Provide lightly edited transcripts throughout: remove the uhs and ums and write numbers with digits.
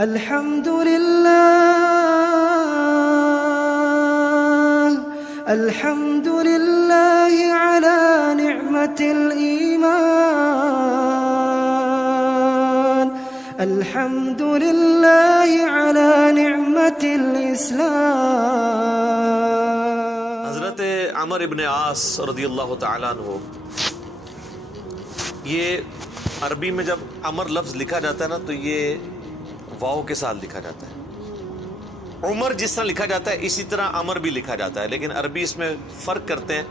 الحمد لله الحمد لله على نعمة الإيمان الحمد لله على نعمة الإسلام. حضرت عمر ابن عاص رضی اللہ تعالیٰ عنہ، یہ عربی میں جب عمر لفظ لکھا جاتا ہے نا تو یہ واو کے ساتھ لکھا جاتا ہے. عمر جس طرح لکھا جاتا ہے اسی طرح عمر بھی لکھا جاتا ہے، لیکن عربی اس میں فرق کرتے ہیں.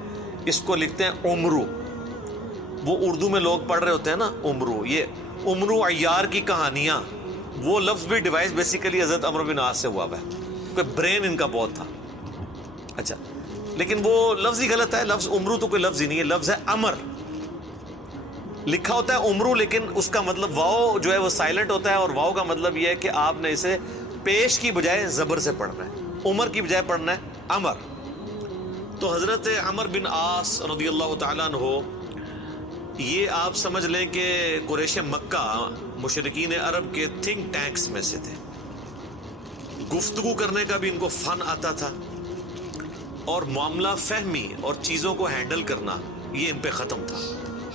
اس کو لکھتے ہیں عمرو. وہ اردو میں لوگ پڑھ رہے ہوتے ہیں نا عمرو، یہ عمرو عیار کی کہانیاں، وہ لفظ بھی ڈیوائس بیسیکلی حضرت عمر بن عاص سے ہوا ہے، کوئی برین ان کا بہت تھا. اچھا، لیکن وہ لفظ ہی غلط ہے. لفظ عمرو تو کوئی لفظ ہی نہیں ہے، لفظ ہے امر. لکھا ہوتا ہے عمرو لیکن اس کا مطلب واو جو ہے وہ سائلنٹ ہوتا ہے، اور واو کا مطلب یہ ہے کہ آپ نے اسے پیش کی بجائے زبر سے پڑھنا ہے، عمر کی بجائے پڑھنا ہے عمر. تو حضرت عمر بن عاص رضی اللہ تعالیٰ عنہ، یہ آپ سمجھ لیں کہ قریش مکہ مشرکین عرب کے تھنک ٹینکس میں سے تھے. گفتگو کرنے کا بھی ان کو فن آتا تھا، اور معاملہ فہمی اور چیزوں کو ہینڈل کرنا یہ ان پہ ختم تھا،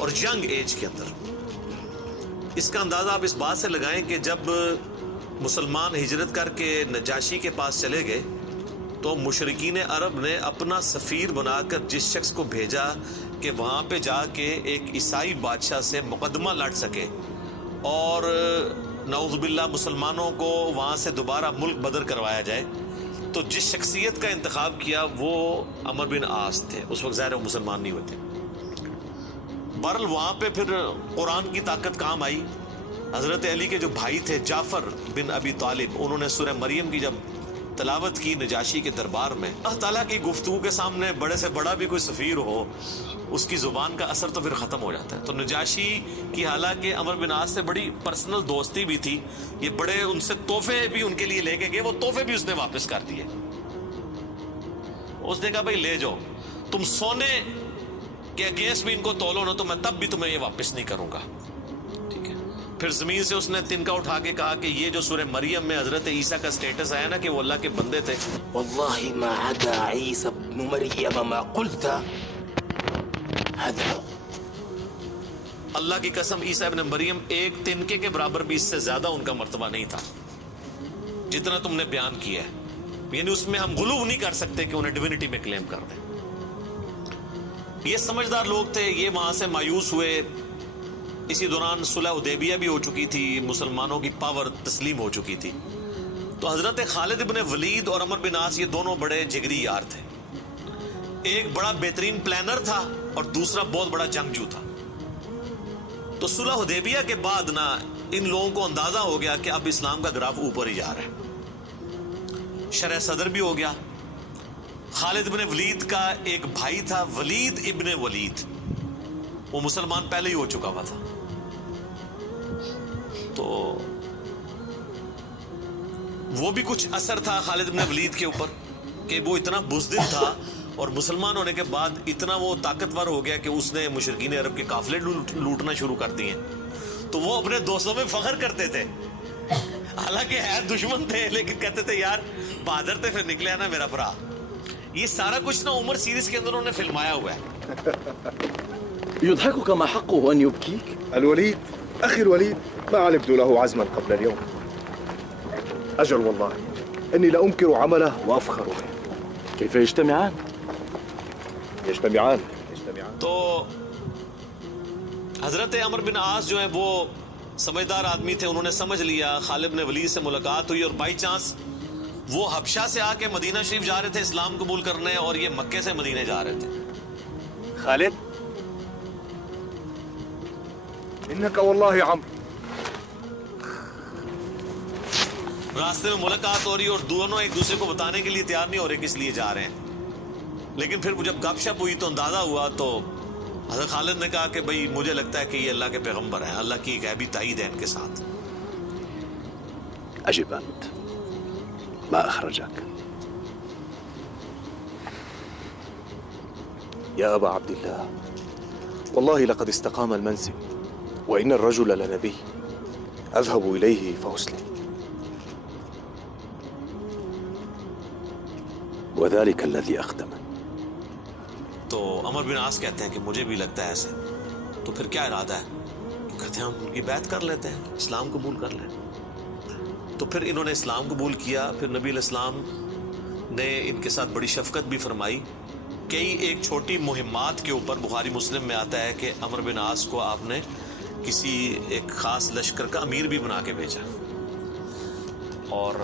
اور ینگ ایج کے اندر. اس کا اندازہ آپ اس بات سے لگائیں کہ جب مسلمان ہجرت کر کے نجاشی کے پاس چلے گئے تو مشرکین عرب نے اپنا سفیر بنا کر جس شخص کو بھیجا کہ وہاں پہ جا کے ایک عیسائی بادشاہ سے مقدمہ لڑ سکے اور نعوذ باللہ مسلمانوں کو وہاں سے دوبارہ ملک بدر کروایا جائے، تو جس شخصیت کا انتخاب کیا وہ عمر بن عاص تھے. اس وقت ظاہر وہ مسلمان نہیں ہوتے. بہرحال وہاں پہ پھر قرآن کی طاقت کام آئی. حضرت علی کے جو بھائی تھے جعفر بن ابی طالب، انہوں نے سورہ مریم کی جب تلاوت کی نجاشی کے دربار میں، اللہ تعالیٰ کی گفتگو کے سامنے بڑے سے بڑا بھی کوئی سفیر ہو، اس کی زبان کا اثر تو پھر ختم ہو جاتا ہے. تو نجاشی کی حالانکہ عمر بن عاص سے بڑی پرسنل دوستی بھی تھی، یہ بڑے ان سے تحفے بھی ان کے لیے لے کے گئے، وہ تحفے بھی اس نے واپس کر دیے. اس نے کہا بھائی لے جاؤ، تم سونے کہ اگینسٹ بھی ان کو تولو نا تو میں تب بھی تمہیں یہ واپس نہیں کروں گا. ٹھیک ہے. پھر زمین سے اس نے تنکا اٹھا کے کہا کہ یہ جو سورہ مریم میں حضرت عیسیٰ کا سٹیٹس آیا نا کہ وہ اللہ کے بندے تھے، والله ما عدا عيسى ابن مريم ما قلت هذا. اللہ کی قسم عیسیٰ ابن مریم ایک تنکے کے برابر بھی اس سے زیادہ ان کا مرتبہ نہیں تھا جتنا تم نے بیان کیا ہے. یعنی اس میں ہم غلو نہیں کر سکتے کہ انہیں ڈیوینٹی میں کلیم کر دیں. یہ سمجھدار لوگ تھے. یہ وہاں سے مایوس ہوئے. اسی دوران صلح حدیبیہ بھی ہو چکی تھی، مسلمانوں کی پاور تسلیم ہو چکی تھی. تو حضرت خالد ابن ولید اور عمر بن عاص یہ دونوں بڑے جگری یار تھے. ایک بڑا بہترین پلانر تھا اور دوسرا بہت بڑا جنگجو تھا. تو صلح حدیبیہ کے بعد نا ان لوگوں کو اندازہ ہو گیا کہ اب اسلام کا گراف اوپر ہی جا رہا ہے. شرح صدر بھی ہو گیا. خالد ابن ولید کا ایک بھائی تھا ولید ابن ولید، وہ مسلمان پہلے ہی ہو چکا ہوا تھا. تو وہ بھی کچھ اثر تھا خالد ابن ولید کے اوپر کہ وہ اتنا بزدل تھا اور مسلمان ہونے کے بعد اتنا وہ طاقتور ہو گیا کہ اس نے مشرکین عرب کے قافلے لوٹنا شروع کر دیے. تو وہ اپنے دوستوں میں فخر کرتے تھے، حالانکہ ہے دشمن تھے لیکن کہتے تھے یار بہادر تھے، پھر نکلے نا میرا برا. یہ سارا کچھ نا عمر سیریز کے اندر انہوں نے فلمایا ہوا ہے. يضحكك ما حقه أن يبكيك؟ الوليد أخي الوليد ما علمت له عزما قبل اليوم. أجل والله إني لأنكر عمله وأفخر به. كيف يجتمعان؟ يجتمعان. تو حضرت عمر بن عاص جو ہیں وہ سمجھدار آدمی تھے. انہوں نے سمجھ لیا خالد بن ولید سے ملاقات ہوئی اور بائی چانس وہ حبشہ سے آ کے مدینہ شریف جا رہے تھے اسلام قبول کرنے، اور یہ مکے سے مدینہ جا رہے تھے. خالد إنك والله عمرو. راستے میں ملاقات ہو رہی اور دونوں ایک دوسرے کو بتانے کے لیے تیار نہیں ہو رہے کس لیے جا رہے ہیں. لیکن پھر جب گپ شپ ہوئی تو اندازہ ہوا. تو حضرت خالد نے کہا کہ بھئی مجھے لگتا ہے کہ یہ اللہ کے پیغمبر ہیں، اللہ کی غیبی تائید ہے ان کے ساتھ. أجب أنت، ما أخرجك؟ يا أبا عبد الله والله لقد استقام المنزل وإن الرجل لنبي أذهب إليه فأسلم. وذلك الذي أخدمه. تو عمر بن عاص کہتے ہیں کہ مجھے بھی لگتا ہے ایسے. تو پھر کیا ارادہ ہے؟ تو کہتے ہیں ہم ان کی بیعت کر لیتے ہیں, اسلام قبول کر لیں. تو پھر انہوں نے اسلام قبول کیا. پھر نبی علیہ السلام نے ان کے ساتھ بڑی شفقت بھی فرمائی. کئی ایک چھوٹی مہمات کے اوپر بخاری مسلم میں آتا ہے کہ عمر بن عاص کو آپ نے کسی ایک خاص لشکر کا امیر بھی بنا کے بھیجا. اور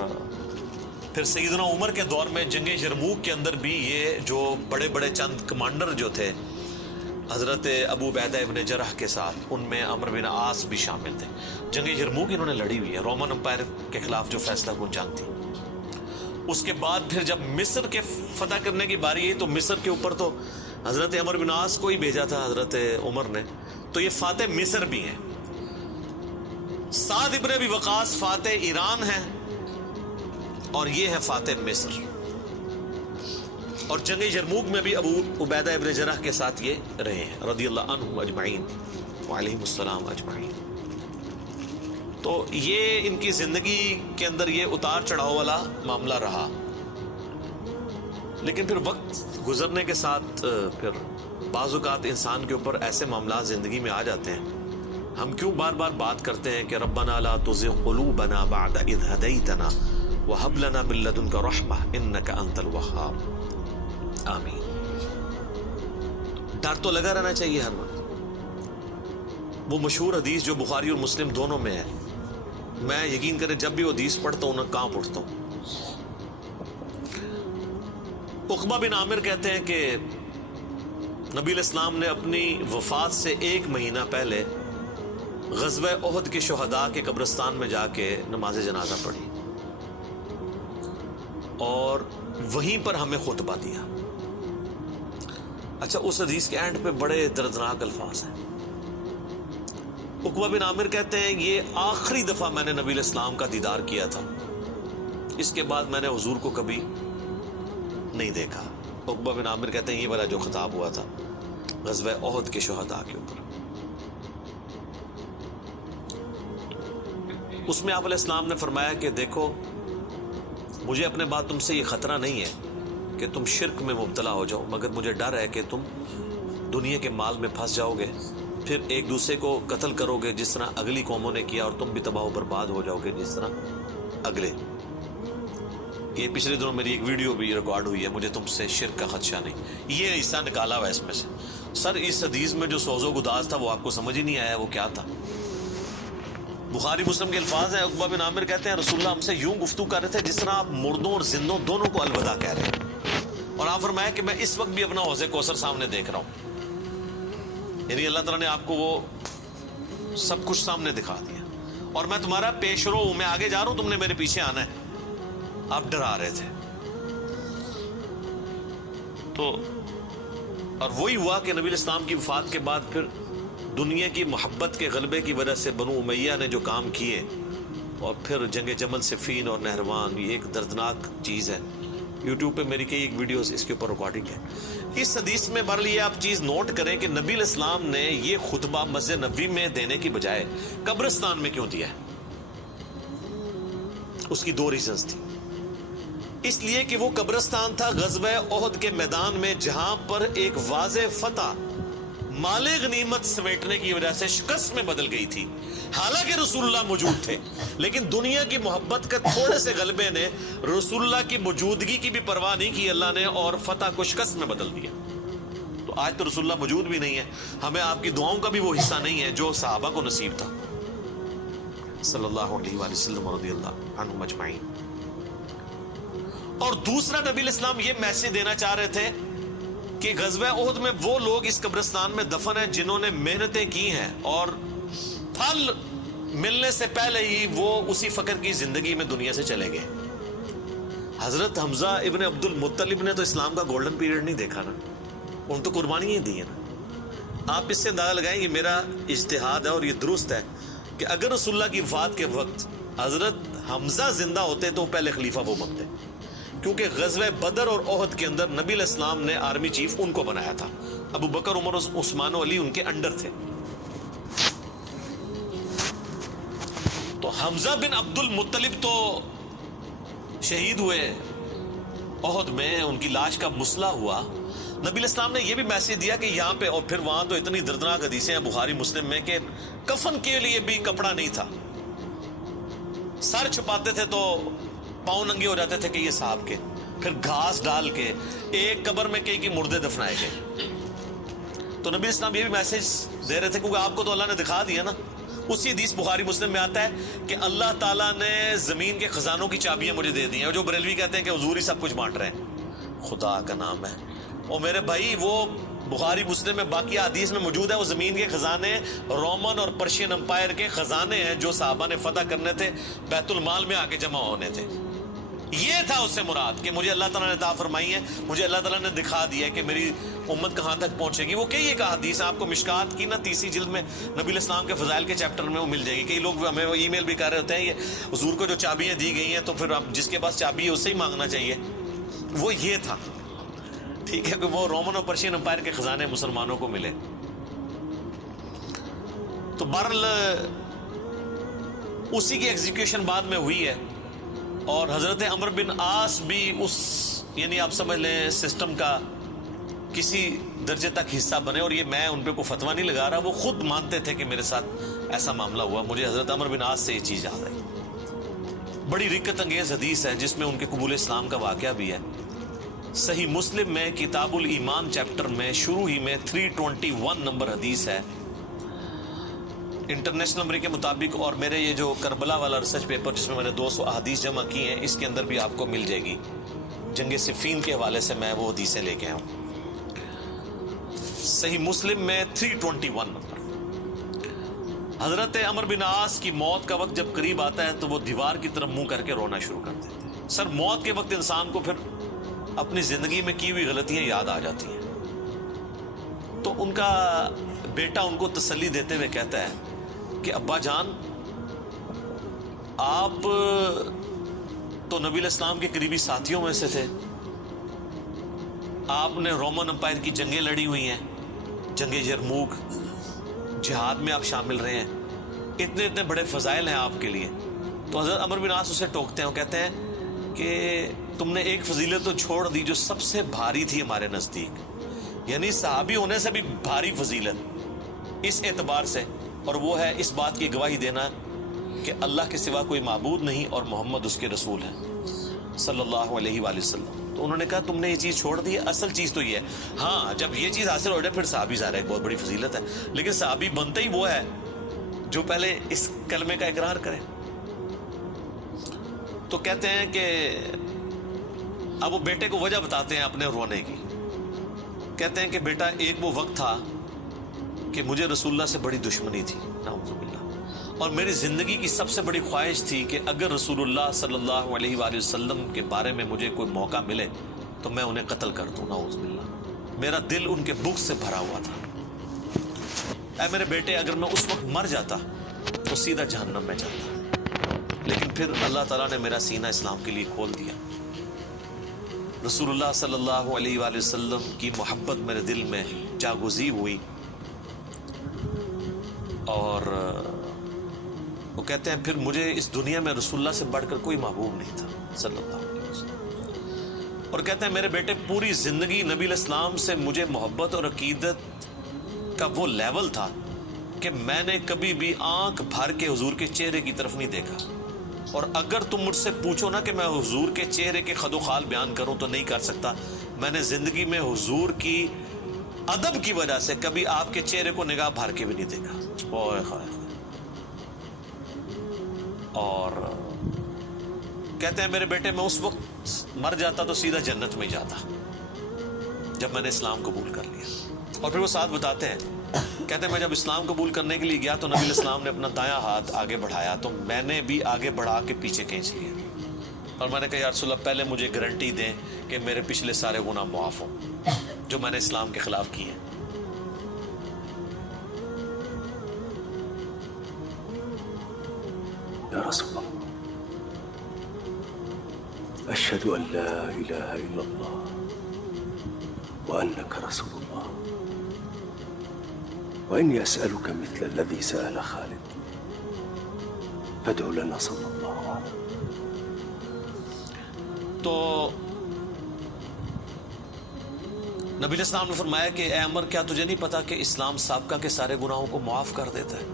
پھر سیدنا عمر کے دور میں جنگ یرموک کے اندر بھی یہ جو بڑے بڑے چند کمانڈر جو تھے حضرت ابو عبیدہ ابن جرح کے ساتھ, ان میں عمر بن عاص بھی شامل تھے. جنگ یرموک انہوں نے لڑی ہوئی ہے, رومن امپائر کے خلاف جو فیصلہ کن جنگ تھی. اس کے بعد پھر جب مصر کے فتح کرنے کی باری آئی تو مصر کے اوپر تو حضرت عمر بن عاص کو ہی بھیجا تھا حضرت عمر نے. تو یہ فاتح مصر بھی ہیں. سعد ابن ابی وقاص فاتح ایران ہیں اور یہ ہے فاتح مصر. اور جنگ یرموک میں بھی ابو عبیدہ ابن جرح کے ساتھ یہ رہے ہیں رضی اللہ عنہم اجمعین وعلیہم السلام اجمعین. تو یہ ان کی زندگی کے اندر یہ اتار چڑھاؤ والا معاملہ رہا. لیکن پھر وقت گزرنے کے ساتھ پھر بعض اوقات انسان کے اوپر ایسے معاملات زندگی میں آ جاتے ہیں. ہم کیوں بار بار بات کرتے ہیں کہ ربنا لا تزغ قلوبنا بعد اذ ہدیتنا وہب لنا من لدنک رحمہ انک انت الوہاب. آمین. ڈر تو لگا رہنا چاہیے ہر وقت. وہ مشہور حدیث جو بخاری اور مسلم دونوں میں ہے, میں یقین کریں جب بھی وہ حدیث پڑھتا ہوں نہ کانپ اٹھتا ہوں. عقبہ بن عامر کہتے ہیں کہ نبی علیہ السلام نے اپنی وفات سے 1 مہینہ پہلے غزوہ احد کے شہداء کے قبرستان میں جا کے نماز جنازہ پڑھی اور وہیں پر ہمیں خطبہ دیا. اچھا, اس حدیث کے اینڈ پہ بڑے دردناک الفاظ ہیں. عقبہ بن عامر کہتے ہیں یہ آخری دفعہ میں نے نبی علیہ السلام کا دیدار کیا تھا, اس کے بعد میں نے حضور کو کبھی نہیں دیکھا. عقبہ بن عامر کہتے ہیں یہ والا جو خطاب ہوا تھا غزوہ احد کے شہداء کے اوپر, اس میں آپ علیہ السلام نے فرمایا کہ دیکھو مجھے اپنے بعد تم سے یہ خطرہ نہیں ہے کہ تم شرک میں مبتلا ہو جاؤ, مگر مجھے ڈر ہے کہ تم دنیا کے مال میں پھنس جاؤ گے, پھر ایک دوسرے کو قتل کرو گے جس طرح اگلی قوموں نے کیا, اور تم بھی تباہ و برباد ہو جاؤ گے جس طرح اگلے. یہ پچھلے دنوں میری ایک ویڈیو بھی ریکارڈ ہوئی ہے, مجھے تم سے شرک کا خدشہ نہیں, یہ حصہ نکالا ہوا ہے اس میں سے. سر اس حدیث میں جو سوز و گداز تھا وہ آپ کو سمجھ ہی نہیں آیا وہ کیا تھا. بخاری مسلم کے الفاظ ہیں, عقبہ بن عامر کہتے ہیں رسول اللہ ہم سے یوں گفتگو کر رہے تھے جس طرح آپ مردوں اور زندوں دونوں کو الوداع کہہ رہے ہیں, اور آپ فرمایا کہ میں اس وقت بھی اپنا حوض کوثر سامنے دیکھ رہا ہوں. یعنی اللہ تعالیٰ نے آپ کو وہ سب کچھ سامنے دکھا دیا, اور میں تمہارا پیش رو ہوں, میں آگے جا رہا ہوں, تم نے میرے پیچھے آنا ہے. آپ ڈرا رہے تھے. تو اور وہی ہوا کہ نبی علیہ السلام کی وفات کے بعد پھر دنیا کی محبت کے غلبے کی وجہ سے بنو امیہ نے جو کام کیے, اور پھر جنگ جمل صفین اور نہروان, یہ ایک دردناک چیز ہے. یوٹیوب پہ میری کئی ایک ویڈیوز اس کے اوپر ریکارڈنگ ہے. اس حدیث میں بہرحال یہ آپ چیز نوٹ کریں کہ نبی علیہ السلام نے یہ خطبہ مسجد نبوی میں دینے کی بجائے قبرستان میں کیوں دیا ہے؟ اس کی 2 ریزنز تھی. اس لیے کہ وہ قبرستان تھا غزوہ احد کے میدان میں, جہاں پر ایک واضح فتح مال غنیمت سمیٹنے کی وجہ سے شکست میں بدل گئی تھی. حالانکہ رسول اللہ موجود تھے, لیکن دنیا کی محبت کا تھوڑے سے غلبے نے رسول اللہ کی موجودگی کی بھی پرواہ نہیں کی اللہ نے, اور فتح کو شکست میں بدل دیا. تو آج تو رسول اللہ موجود بھی نہیں ہے, ہمیں آپ کی دعاؤں کا بھی وہ حصہ نہیں ہے جو صحابہ کو نصیب تھا صلی اللہ علیہ وآلہ وسلم رضی اللہ عنہم اجمعین. اور دوسرا نبی علیہ السلام یہ میسج دینا چاہ رہے تھے کہ غزوہ احد میں وہ لوگ اس قبرستان میں دفن ہیں جنہوں نے محنتیں کی ہیں, اور پھل ملنے سے پہلے ہی وہ اسی فقر کی زندگی میں دنیا سے چلے گئے. حضرت حمزہ ابن عبد المطلب نے تو اسلام کا گولڈن پیریڈ نہیں دیکھا نا, ان تو قربانیاں دی ہیں نا. آپ اس سے اندازہ لگائیں, یہ میرا اجتہاد ہے اور یہ درست ہے کہ اگر رسول اللہ کی وفات کے وقت حضرت حمزہ زندہ ہوتے تو پہلے خلیفہ وہ بنتے, کیونکہ غزوہ بدر اور احد کے اندر نبی علیہ السلام نے آرمی چیف ان کو بنایا تھا. ابو بکر, عمر, عثمان و علی ان کے انڈر تھے. تو حمزہ بن عبد المطلب تو شہید ہوئے, احد میں ان کی لاش کا مسئلہ ہوا، نبی علیہ السلام نے یہ بھی میسج دیا کہ یہاں پہ، اور پھر وہاں تو اتنی دردناک حدیثیں ہیں بخاری مسلم میں کہ کفن کے لیے بھی کپڑا نہیں تھا، سر چھپاتے تھے تو پاؤں ننگے ہو جاتے تھے کہ یہ صاحب کے، پھر گھاس ڈال کے ایک قبر میں کئی مردے دفنائے گئے۔ تو نبی اسلام یہ بھی میسج دے رہے تھے کیونکہ آپ کو تو اللہ نے دکھا دیا نا۔ اسی حدیث بخاری مسلم میں آتا ہے کہ اللہ تعالیٰ نے زمین کے خزانوں کی چابیاں مجھے دے دی ہیں، اور جو بریلوی کہتے ہیں کہ حضور ہی سب کچھ بانٹ رہے ہیں، خدا کا نام ہے۔ اور میرے بھائی وہ بخاری مسلم میں باقی حدیث میں موجود ہے، وہ زمین کے خزانے رومن اور پرشین امپائر کے خزانے ہیں جو صحابہ نے فتح کرنے تھے، بیت المال میں آ کے جمع ہونے تھے۔ یہ تھا اس سے مراد کہ مجھے اللہ تعالیٰ نے عطا فرمائی ہے، مجھے اللہ تعالیٰ نے دکھا دیا ہے کہ میری امت کہاں تک پہنچے گی۔ وہ کئی ایک حدیث ہے، آپ کو مشکات کی نا 30 جلد میں نبی علیہ السلام کے فضائل کے چیپٹر میں وہ مل جائے گی۔ کئی لوگ ہمیں ای میل بھی کر رہے ہوتے ہیں یہ حضور کو جو چابیاں دی گئی ہیں تو پھر آپ جس کے پاس چابی ہے اس سے ہی مانگنا چاہیے، وہ یہ تھا، ٹھیک ہے، کہ وہ رومن اور پرشین امپائر کے خزانے مسلمانوں کو ملے۔ تو بہرحال اسی کی ایگزیکیوشن بعد میں ہوئی ہے، اور حضرت عمرو بن عاص بھی اس، یعنی آپ سمجھ لیں سسٹم کا کسی درجے تک حصہ بنے، اور یہ میں ان پہ کوئی فتویٰ نہیں لگا رہا، وہ خود مانتے تھے کہ میرے ساتھ ایسا معاملہ ہوا۔ مجھے حضرت عمرو بن عاص سے یہ چیز یاد آئی، بڑی رکت انگیز حدیث ہے جس میں ان کے قبول اسلام کا واقعہ بھی ہے۔ صحیح مسلم میں کتاب الایمان چیپٹر میں شروع ہی میں 321 نمبر حدیث ہے، انٹرنیشنل نمبر کے مطابق، اور میرے یہ جو کربلا والا ریسرچ پیپر جس میں میں نے 200 احادیث جمع کی ہیں اس کے اندر بھی آپ کو مل جائے گی، جنگ صفین کے حوالے سے میں وہ حدیثیں لے کے آیا ہوں۔ صحیح مسلم میں 321 نمبر، حضرت عمرو بن عاص کی موت کا وقت جب قریب آتا ہے تو وہ دیوار کی طرف منہ کر کے رونا شروع کر دیتے ہیں۔ سر موت کے وقت انسان کو پھر اپنی زندگی میں کی ہوئی غلطیاں یاد آ جاتی ہیں، تو ان کا بیٹا ان کو تسلی دیتے ہوئے کہتا ہے کہ ابا جان، آپ تو نبی علیہ السلام کے قریبی ساتھیوں میں سے تھے، آپ نے رومن امپائر کی جنگیں لڑی ہوئی ہیں، جنگ یرموک، جہاد میں آپ شامل رہے ہیں، اتنے اتنے بڑے فضائل ہیں آپ کے لیے۔ تو حضرت عمرو بن عاص اسے ٹوکتے ہیں، وہ کہتے ہیں کہ تم نے ایک فضیلت تو چھوڑ دی جو سب سے بھاری تھی ہمارے نزدیک، یعنی صحابی ہونے سے بھی بھاری فضیلت اس اعتبار سے، اور وہ ہے اس بات کی گواہی دینا کہ اللہ کے سوا کوئی معبود نہیں اور محمد اس کے رسول ہیں صلی اللہ علیہ وآلہ وسلم۔ تو انہوں نے کہا تم نے یہ چیز چھوڑ دی ہے، اصل چیز تو یہ ہے، ہاں جب یہ چیز حاصل ہو جائے پھر صحابی ظاہر ہے ایک بہت بڑی فضیلت ہے، لیکن صحابی بنتا ہی وہ ہے جو پہلے اس کلمے کا اقرار کرے۔ تو کہتے ہیں کہ اب وہ بیٹے کو وجہ بتاتے ہیں اپنے رونے کی، کہتے ہیں کہ بیٹا ایک وہ وقت تھا کہ مجھے رسول اللہ سے بڑی دشمنی تھی، نعوذ باللہ، اور میری زندگی کی سب سے بڑی خواہش تھی کہ اگر رسول اللہ صلی اللہ علیہ وآلہ وسلم کے بارے میں مجھے کوئی موقع ملے تو میں انہیں قتل کر دوں، نعوذ باللہ، میرا دل ان کے بغض سے بھرا ہوا تھا۔ اے میرے بیٹے، اگر میں اس وقت مر جاتا تو سیدھا جہنم میں جاتا، لیکن پھر اللہ تعالیٰ نے میرا سینہ اسلام کے لیے کھول دیا، رسول اللہ صلی اللہ علیہ وآلہ وسلم کی محبت میرے دل میں جاگزی ہوئی، اور وہ کہتے ہیں پھر مجھے اس دنیا میں رسول اللہ سے بڑھ کر کوئی محبوب نہیں تھا صلی اللہ علیہ وسلم، اور کہتے ہیں میرے بیٹے پوری زندگی نبی علیہ السلام سے مجھے محبت اور عقیدت کا وہ لیول تھا کہ میں نے کبھی بھی آنکھ بھر کے حضور کے چہرے کی طرف نہیں دیکھا، اور اگر تم مجھ سے پوچھو نا کہ میں حضور کے چہرے کے خد و خال بیان کروں تو نہیں کر سکتا۔ میں نے زندگی میں حضور کی ادب کی وجہ سے کبھی آپ کے چہرے کو نگاہ بھر کے بھی نہیں دیکھا، اور کہتے ہیں میرے بیٹے میں اس وقت مر جاتا تو سیدھا جنت میں ہی جاتا جب میں نے اسلام قبول کر لیا۔ اور پھر وہ ساتھ بتاتے ہیں، کہتے ہیں میں جب اسلام قبول کرنے کے لیے گیا تو نبی علیہ السلام نے اپنا دایاں ہاتھ آگے بڑھایا تو میں نے بھی آگے بڑھا کے پیچھے کھینچ لیا، اور میں نے کہا یا رسول اللہ پہلے مجھے گارنٹی دیں کہ میرے پچھلے سارے گناہ معاف ہوں جو میں نے اسلام کے خلاف کیے ہیں۔ يا رسول الله أشهد أن لا إله إلا الله وأنك رسول الله وإني أسألك مثل الذي سأل خالد فادع لنا صلى الله عليه وسلم۔ تو نبی علیہ السلام نے فرمایا کہ اے عمر کیا تجھے نہیں پتا کہ اسلام سابقہ کے سارے گناہوں کو معاف کر دیتا ہے؟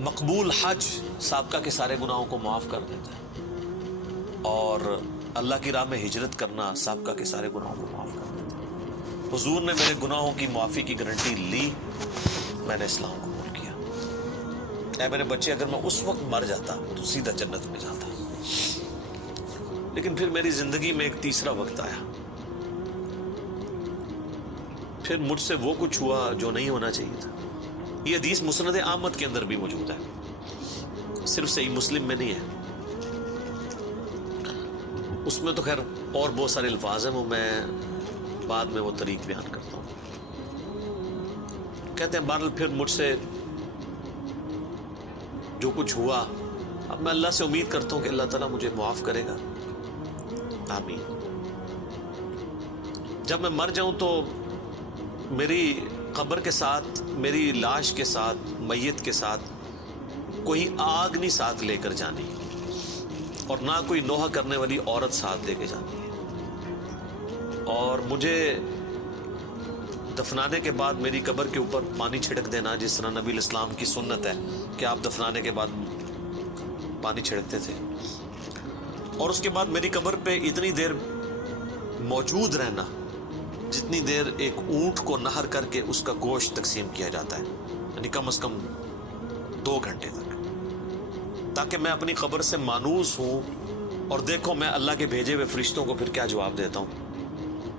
مقبول حج سابقہ کے سارے گناہوں کو معاف کر دیتا ہے، اور اللہ کی راہ میں ہجرت کرنا سابقہ کے سارے گناہوں کو معاف کر دیتا ہے۔ حضور نے میرے گناہوں کی معافی کی گارنٹی لی، میں نے اسلام قبول کیا۔ اے میرے بچے، اگر میں اس وقت مر جاتا تو سیدھا جنت میں جاتا، لیکن پھر میری زندگی میں ایک تیسرا وقت آیا، پھر مجھ سے وہ کچھ ہوا جو نہیں ہونا چاہیے تھا۔ یہ حدیث مسند احمد کے اندر بھی موجود ہے، صرف صحیح مسلم میں نہیں ہے۔ اس میں تو خیر اور بہت سارے الفاظ ہیں، وہ میں بعد میں وہ طریق بیان کرتا ہوں۔ کہتے ہیں بہرحال پھر مجھ سے جو کچھ ہوا، اب میں اللہ سے امید کرتا ہوں کہ اللہ تعالیٰ مجھے معاف کرے گا، آمین۔ جب میں مر جاؤں تو میری قبر کے ساتھ، میری لاش کے ساتھ، میت کے ساتھ کوئی آگ نہیں ساتھ لے کر جانی، اور نہ کوئی نوحہ کرنے والی عورت ساتھ لے کے جانی ہے، اور مجھے دفنانے کے بعد میری قبر کے اوپر پانی چھڑک دینا، جس طرح نبی علیہ السلام کی سنت ہے کہ آپ دفنانے کے بعد پانی چھڑکتے تھے، اور اس کے بعد میری قبر پہ اتنی دیر موجود رہنا جتنی دیر ایک اونٹ کو نہر کر کے اس کا گوشت تقسیم کیا جاتا ہے، یعنی کم از کم 2 گھنٹے تک، تاکہ میں اپنی قبر سے مانوس ہوں اور دیکھو میں اللہ کے بھیجے ہوئے فرشتوں کو پھر کیا جواب دیتا ہوں۔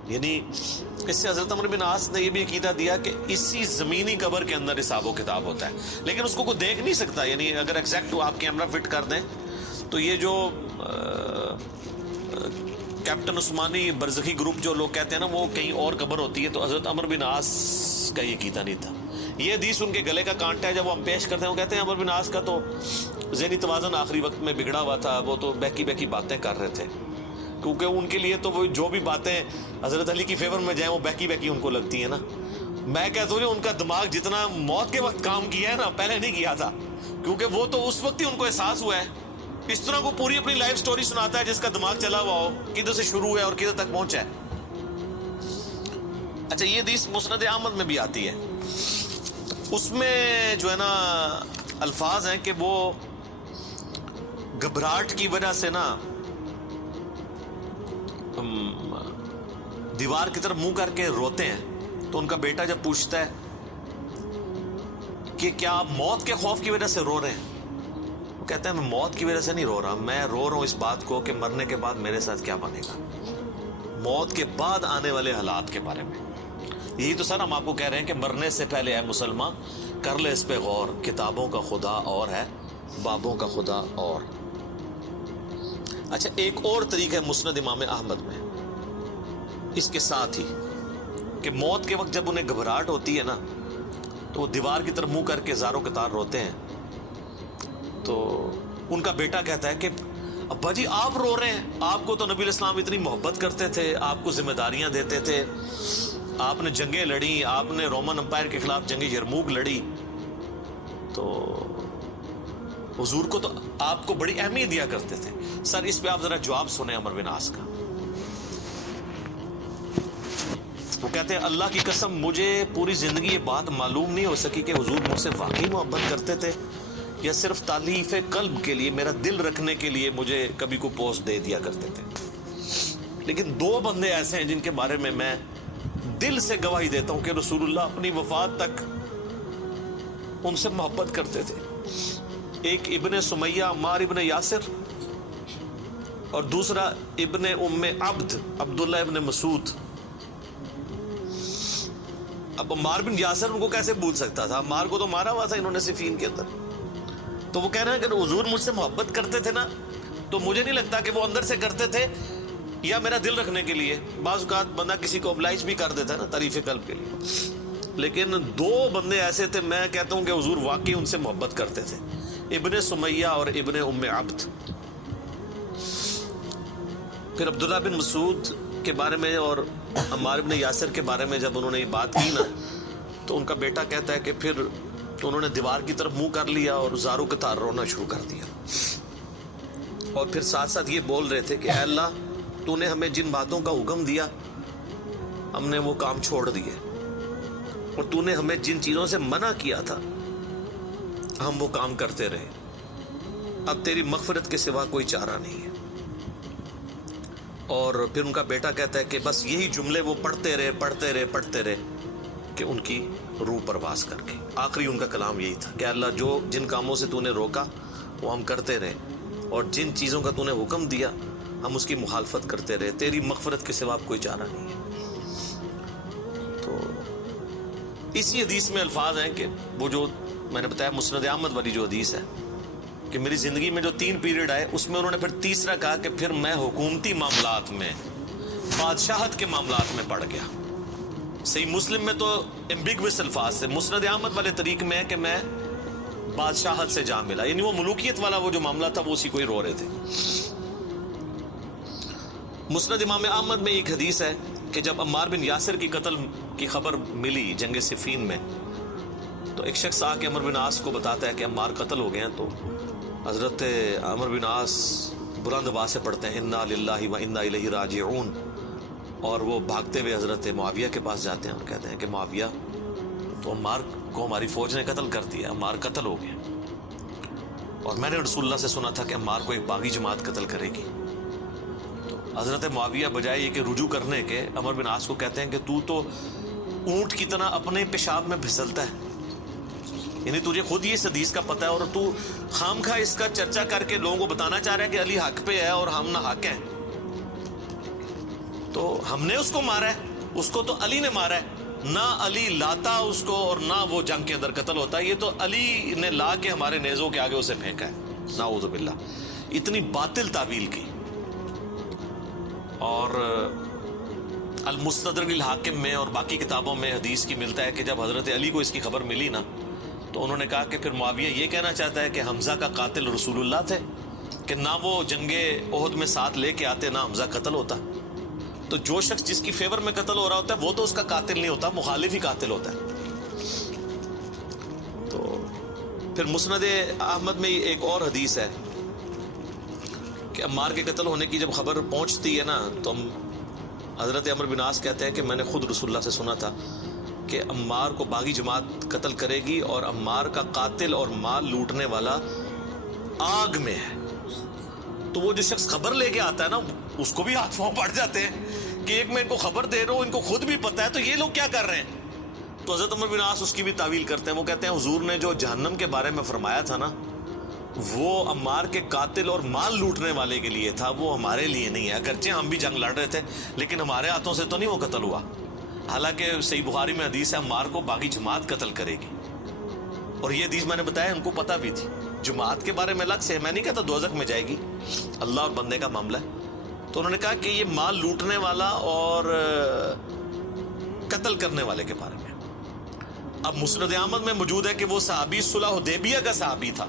یعنی اس سے حضرت عمر بن عاص نے یہ بھی عقیدہ دیا کہ اسی زمینی قبر کے اندر حساب و کتاب ہوتا ہے، لیکن اس کو کوئی دیکھ نہیں سکتا۔ یعنی اگر ایگزیکٹ آپ کیمرہ فٹ کر دیں تو یہ جو کیپٹن عثمانی برزخی گروپ جو لوگ کہتے ہیں نا، وہ کہیں اور قبر ہوتی ہے، تو حضرت عمر بن عاص کا یہ عقیدہ نہیں تھا۔ یہ حدیث ان کے گلے کا کانٹا ہے، جب وہ ہم پیش کرتے ہیں وہ کہتے ہیں عمر بن عاص کا تو ذہنی توازن آخری وقت میں بگڑا ہوا تھا، وہ تو بہکی بہکی باتیں کر رہے تھے، کیونکہ ان کے لیے تو وہ جو بھی باتیں حضرت علی کی فیور میں جائیں وہ بہکی بہکی ان کو لگتی ہیں نا۔ میں کہتا ہوں ان کا دماغ جتنا موت کے وقت کام کیا ہے نا، پہلے نہیں کیا تھا، کیونکہ وہ تو اس وقت ہی ان کو احساس ہوا ہے۔ اس طرح کو پوری اپنی لائف سٹوری سناتا ہے جس کا دماغ چلا ہوا ہو، کدھر سے شروع ہے اور کدھر تک پہنچا ہے۔ اچھا، یہ حدیث مسند احمد میں بھی آتی ہے، اس میں جو ہے نا الفاظ ہیں کہ وہ گھبراہٹ کی وجہ سے نا دیوار کی طرف منہ کر کے روتے ہیں، تو ان کا بیٹا جب پوچھتا ہے کہ کیا آپ موت کے خوف کی وجہ سے رو رہے ہیں، وہ کہتے ہیں میں موت کی وجہ سے نہیں رو رہا، میں رو رہا ہوں اس بات کو کہ مرنے کے بعد میرے ساتھ کیا بنے گا، موت کے بعد آنے والے حالات کے بارے میں۔ یہی تو سر ہم آپ کو کہہ رہے ہیں کہ مرنے سے پہلے اے مسلمان کر لے اس پہ غور، کتابوں کا خدا اور ہے، بابوں کا خدا اور۔ اچھا، ایک اور طریقہ ہے مسند امام احمد میں اس کے ساتھ ہی کہ موت کے وقت جب انہیں گھبراہٹ ہوتی ہے نا، تو وہ دیوار کی طرف منہ کر کے زاروں قطار روتے ہیں، تو ان کا بیٹا کہتا ہے کہ ابا جی آپ رو رہے ہیں، آپ کو تو نبی علیہ السلام اتنی محبت کرتے تھے، آپ کو ذمہ داریاں دیتے تھے، آپ نے جنگیں لڑی، آپ نے رومن امپائر کے خلاف جنگ یرموک لڑی، تو حضور کو تو آپ کو بڑی اہمیت دیا کرتے تھے۔ سر اس پہ آپ ذرا جواب سنیں عمر بن عاص کا۔ وہ کہتے ہیں اللہ کی قسم مجھے پوری زندگی یہ بات معلوم نہیں ہو سکی کہ حضور مجھ سے واقعی محبت کرتے تھے یا صرف تالیف قلب کے لیے، میرا دل رکھنے کے لیے مجھے کبھی کو پوسٹ دے دیا کرتے تھے۔ لیکن 2 بندے ایسے ہیں جن کے بارے میں میں دل سے گواہی دیتا ہوں کہ رسول اللہ اپنی وفات تک ان سے محبت کرتے تھے، ایک ابن سمیہ عمار ابن یاسر، اور دوسرا ابن ام عبد عبداللہ ابن مسعود۔ اب عمار بن یاسر ان کو کیسے بھول سکتا تھا، عمار کو تو مارا ہوا تھا انہوں نے صفین کے اندر۔ تو وہ کہہ رہے ہیں کہ حضور مجھ سے محبت کرتے تھے نا، تو مجھے نہیں لگتا کہ وہ اندر سے کرتے تھے یا میرا دل رکھنے کے لیے، بعض اوقات بندہ کسی کو ابلائج بھی کر دیتا ہے نا تعریف قلب کے لیے، لیکن 2 بندے ایسے تھے میں کہتا ہوں کہ حضور واقعی ان سے محبت کرتے تھے، ابن سمیہ اور ابن ام عبد۔ پھر عبداللہ بن مسعود کے بارے میں اور عمار بن یاسر کے بارے میں جب انہوں نے یہ بات کی نا، تو ان کا بیٹا کہتا ہے کہ پھر انہوں نے دیوار کی طرف منہ کر لیا اور زاروں کے تار رونا شروع کر دیا، اور پھر ساتھ ساتھ یہ بول رہے تھے کہ اے اللہ تو نے ہمیں جن باتوں کا حکم دیا ہم نے وہ کام چھوڑ دیے، اور تو نے ہمیں جن چیزوں سے منع کیا تھا ہم وہ کام کرتے رہے، اب تیری مغفرت کے سوا کوئی چارہ نہیں ہے۔ اور پھر ان کا بیٹا کہتا ہے کہ بس یہی جملے وہ پڑھتے رہے کہ ان کی روح پرواز کر گئی۔ آخری ان کا کلام یہی تھا کہ اللہ جو جن کاموں سے تو نے روکا وہ ہم کرتے رہے، اور جن چیزوں کا تو نے حکم دیا ہم اس کی مخالفت کرتے رہے، تیری مغفرت کے سوا کوئی چارہ نہیں ہے۔ تو اسی حدیث میں الفاظ ہیں کہ وہ جو میں نے بتایا مسند احمد والی جو حدیث ہے کہ میری زندگی میں جو 3 پیریڈ آئے اس میں انہوں نے پھر تیسرا کہا کہ پھر میں حکومتی معاملات میں، بادشاہت کے معاملات میں پڑ گیا۔ صحیح مسلم میں تو ایمبیگوس الفاظ سے، مسند احمد والے طریق میں ہے کہ میں بادشاہت سے جا ملا، یعنی وہ ملوکیت والا وہ جو معاملہ تھا وہ اسی کو ہی رو رہے تھے۔ مسند امام احمد میں ایک حدیث ہے کہ جب عمار بن یاسر کی قتل کی خبر ملی جنگ صفین میں، تو ایک شخص آ کے عمر بن عاص کو بتاتا ہے کہ عمار قتل ہو گئے ہیں، تو حضرت عمر بن عاص بلند آواز سے پڑھتے ہیں انا للہ و انا الیہ راجعون، اور وہ بھاگتے ہوئے حضرت معاویہ کے پاس جاتے ہیں اور کہتے ہیں کہ معاویہ تو عمار کو ہماری فوج نے قتل کر دیا، عمار قتل ہو گیا، اور میں نے رسول اللہ سے سنا تھا کہ عمار کو ایک باغی جماعت قتل کرے گی۔ تو حضرت معاویہ بجائے یہ کہ رجوع کرنے کے عمر بن عاص کو کہتے ہیں کہ تو اونٹ کی طرح اپنے پیشاب میں پھسلتا ہے، یعنی تجھے خود یہ اس حدیث کا پتہ ہے اور تو خام خواہ اس کا چرچا کر کے لوگوں کو بتانا چاہ رہا ہے کہ علی حق پہ ہے اور ہم نہ حق ہیں۔ تو ہم نے اس کو مارا ہے، اس کو تو علی نے مارا ہے، نہ علی لاتا اس کو اور نہ وہ جنگ کے اندر قتل ہوتا ہے، یہ تو علی نے لا کے ہمارے نیزوں کے آگے اسے پھینکا ہے، نعوذ باللہ۔ اتنی باطل تعویل کی۔ اور المستدرک الحاکم میں اور باقی کتابوں میں حدیث کی ملتا ہے کہ جب حضرت علی کو اس کی خبر ملی نا، تو انہوں نے کہا کہ پھر معاویہ یہ کہنا چاہتا ہے کہ حمزہ کا قاتل رسول اللہ تھے، کہ نہ وہ جنگ احد میں ساتھ لے کے آتے نہ حمزہ قتل ہوتا۔ تو جو شخص جس کی فیور میں قتل ہو رہا ہوتا ہے وہ تو اس کا قاتل نہیں ہوتا، مخالف ہی قاتل ہوتا ہے۔ تو پھر مسند احمد میں ایک اور حدیث ہے کہ عمار کے قتل ہونے کی جب خبر پہنچتی ہے نا، تو حضرت عمر بن عاص کہتے ہیں کہ میں نے خود رسول اللہ سے سنا تھا کہ عمار کو باغی جماعت قتل کرے گی، اور عمار کا قاتل اور مال لوٹنے والا آگ میں ہے۔ تو وہ جو شخص خبر لے کے آتا ہے نا، اس کو بھی ہاتھ پاؤں پڑ جاتے ہیں کہ ایک میں ان کو خبر دے رہا ہوں، ان کو خود بھی پتہ ہے، تو یہ لوگ کیا کر رہے ہیں؟ تو حضرت عمر بن عاص اس کی بھی تعویل کرتے ہیں، وہ کہتے ہیں حضور نے جو جہنم کے بارے میں فرمایا تھا نا، وہ عمار کے قاتل اور مال لوٹنے والے کے لیے تھا، وہ ہمارے لیے نہیں ہے۔ اگرچہ ہم بھی جنگ لڑ رہے تھے لیکن ہمارے ہاتھوں سے تو نہیں وہ قتل ہوا، حالانکہ صحیح بخاری میں حدیث ہے عمار کو باغی جماعت قتل کرے گی، اور یہ حدیث میں نے بتایا ان کو پتہ بھی تھی۔ جماعت کے بارے میں الگ سے میں نہیں کہتا دوزخ میں جائے گی، اللہ اور بندے کا معاملہ ہے۔ تو انہوں نے کہا کہ یہ مال لوٹنے والا اور قتل کرنے والے کے بارے میں۔ اب مسند احمد میں موجود ہے کہ وہ صحابی صلح حدیبیہ کا صحابی تھا،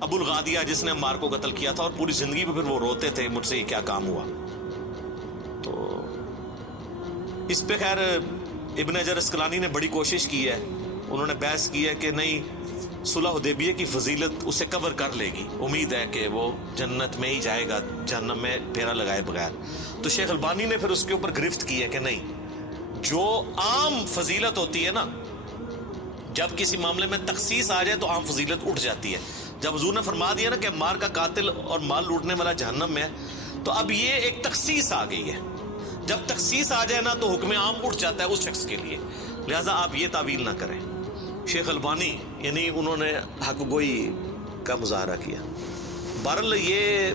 ابو الغادیہ، جس نے عمار کو قتل کیا تھا، اور پوری زندگی پہ پھر وہ روتے تھے مجھ سے یہ کیا کام ہوا۔ تو اس پہ خیر ابن حجر اسقلانی نے بڑی کوشش کی ہے، انہوں نے بحث کی ہے کہ نہیں، صلح حدیبیہ کی فضیلت اسے کور کر لے گی، امید ہے کہ وہ جنت میں ہی جائے گا، جہنم میں پھیرا لگائے بغیر۔ تو شیخ البانی نے پھر اس کے اوپر گرفت کی ہے کہ نہیں، جو عام فضیلت ہوتی ہے نا، جب کسی معاملے میں تخصیص آ جائے تو عام فضیلت اٹھ جاتی ہے۔ جب حضور نے فرما دیا نا کہ عمار کا قاتل اور مال لوٹنے والا جہنم میں ہے، تو اب یہ ایک تخصیص آ گئی ہے، جب تخصیص آ جائے نا تو حکم عام اٹھ جاتا ہے اس شخص کے لیے، لہذا آپ یہ تعویل نہ کریں۔ شیخ البانی یعنی انہوں نے حق گوئی کا مظاہرہ کیا۔ بہرحال یہ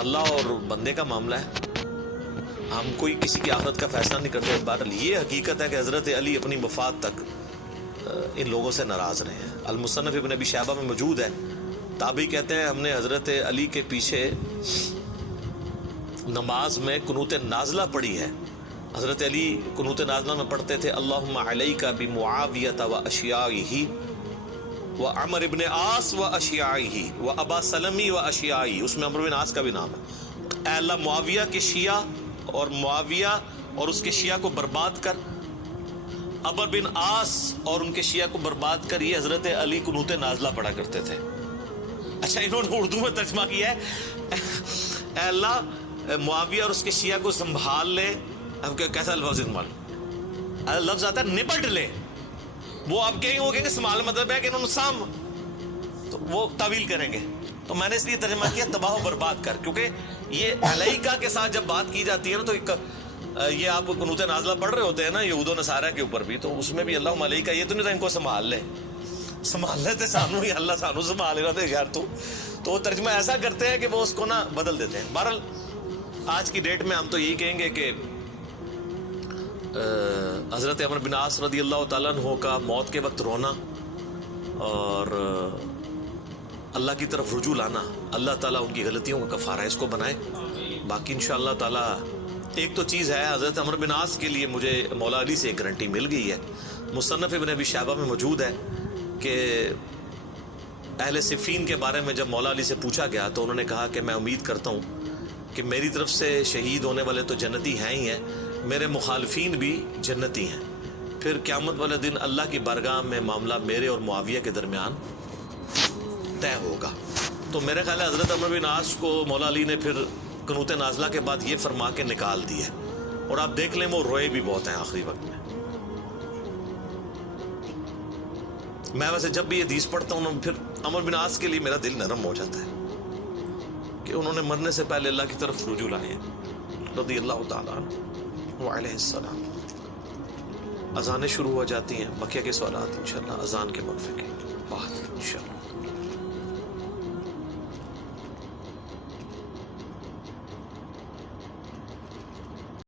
اللہ اور بندے کا معاملہ ہے، ہم کوئی کسی کی آخرت کا فیصلہ نہیں کرتے۔ بہرحال یہ حقیقت ہے کہ حضرت علی اپنی وفات تک ان لوگوں سے ناراض رہے ہیں۔ المصنف ابن ابی شیبہ میں موجود ہے، تابعی کہتے ہیں ہم نے حضرت علی کے پیچھے نماز میں قنوت نازلہ پڑھی ہے۔ حضرت علی قنوت نازلہ میں پڑھتے تھے اللہم علیک بمعاویہ و اشیائہ و عمر ابن عاص و اشیائہ و ابا سلمی و اشیائہ، اس میں عمر بن عاص کا بھی نام ہے۔ اے اللہ معاویہ کے شیعہ اور معاویہ اور اس کے شیعہ کو برباد کر، عمر بن عاص اور ان کے شیعہ کو برباد کر۔ یہ حضرت علی قنوت نازلہ پڑھا کرتے تھے۔ اچھا انہوں نے اردو میں ترجمہ کیا ہے اے اللہ معاویہ اور اس کے شیعہ کو سنبھال لے اب کیسا لفظ استعمال؟ لفظ آتا ہے نپٹ لے. وہ آپ کہیں وہ کہیں گے سنبھال مطلب ہے کہ انہوں نے سام، تو وہ تعویل کریں گے. تو میں نے اس لیے ترجمہ کیا تباہ و برباد کر، کیونکہ یہ علیکہ کے ساتھ جب بات کی جاتی ہے نا تو یہ آپ قنوت نازلہ پڑھ رہے ہوتے ہیں نا یہود و نصارہ کے اوپر بھی، تو اس میں بھی اللہم علیکہ یہ تو نہیں تھا ان کو سنبھال لے، سنبھال لیتے سانو ہی اللہ سانو سنبھال لینا تھے یار. تو وہ ترجمہ ایسا کرتے ہیں کہ وہ اس کو نا بدل دیتے ہیں. بہرحال آج کی ڈیٹ میں ہم تو یہی کہیں گے کہ حضرت عمرو بن عاص رضی اللہ تعالیٰ عنہ کا موت کے وقت رونا اور اللہ کی طرف رجوع لانا، اللہ تعالیٰ ان کی غلطیوں کا کفارہ اس کو بنائے. باقی انشاءاللہ تعالیٰ ایک تو چیز ہے، حضرت عمرو بن عاص کے لیے مجھے مولا علی سے ایک گارنٹی مل گئی ہے، مصنف ابن ابی شیبہ میں موجود ہے کہ اہل صفین کے بارے میں جب مولا علی سے پوچھا گیا تو انہوں نے کہا کہ میں امید کرتا ہوں کہ میری طرف سے شہید ہونے والے تو جنتی ہیں ہی ہیں، میرے مخالفین بھی جنتی ہیں. پھر قیامت والے دن اللہ کی بارگاہ میں معاملہ میرے اور معاویہ کے درمیان طے ہوگا. تو میرے خیال ہے حضرت عمرو بن عاص کو مولا علی نے پھر قنوت نازلہ کے بعد یہ فرما کے نکال دی ہے، اور آپ دیکھ لیں وہ روئے بھی بہت ہیں آخری وقت میں. میں ویسے جب بھی یہ حدیث پڑھتا ہوں پھر عمرو بن عاص کے لیے میرا دل نرم ہو جاتا ہے کہ انہوں نے مرنے سے پہلے اللہ کی طرف رجوع لائے رضی اللہ تعالیٰ عنہ وعلیہ السلام. اذانیں شروع ہو جاتی ہیں، بقیہ کے سوالات انشاءاللہ اذان کے وقفے کے بعد انشاءاللہ.